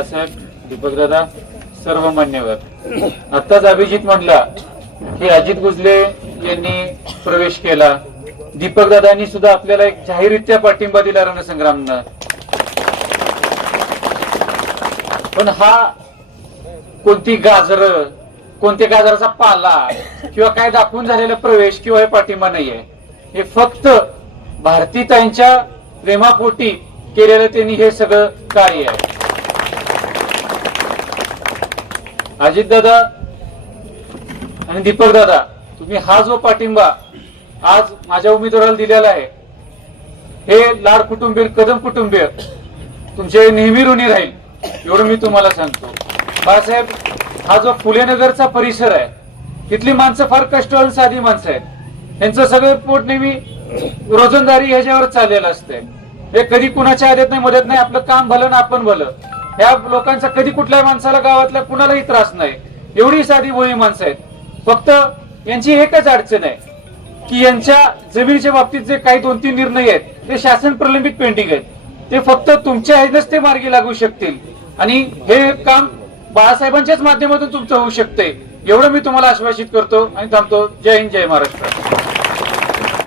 दीपक दादा सर्व मान्यवर आत्ताच अभिजित म्हटला की अजित गुजले यांनी प्रवेश केला. दीपक दादांनी सुद्धा आपल्याला एक जाहीररित्या पाठिंबा दिला रणसंग्रामनं. पण हा कोणती गाजर कोणत्या गाजराचा पाला किंवा काय दाखवून झालेला प्रवेश किंवा हे पाठिंबा नाहीये. हे फक्त भारतीताईंच्या प्रेमापोटी केलेलं त्यांनी हे सगळं कार्य आहे. अजित दादा आणि दीपक दादा तुम्ही हा जो पाठिंबा आज माझ्या उमेदवाराला दिलेला आहे हे लाड कुटुंबीय कदम कुटुंबीय तुमचे नेहमी ऋणी राहील एवढं मी तुम्हाला सांगतो. बाळासाहेब हा जो फुलेनगरचा परिसर आहे तिथली माणसं फार कष्ट साधी माणसं आहेत. त्यांचं सगळं पोट नेहमी रोजंदारी ह्याच्यावर चाललेलं असतंय. हे कधी कुणाच्या आदेत नाही मदत नाही आपलं काम भलं ना आपण भलं. ह्या लोकांचा कधी कुठल्या माणसाला गावातल्या कुणालाही त्रास नाही. एवढी साधी भोळी माणसं आहेत. फक्त यांची एकच अडचण आहे की यांच्या जमिनीच्या बाबतीत जे काही दोन तीन निर्णय आहेत ते शासन प्रलंबित पेंडिंग आहेत. ते फक्त तुमच्या ह्यानेच ते मार्गी लागू शकतील. आणि हे काम बाळासाहेबांच्याच माध्यमातून तुमचं होऊ शकते एवढं मी तुम्हाला आश्वासित करतो आणि थांबतो. जय हिंद जय महाराष्ट्र.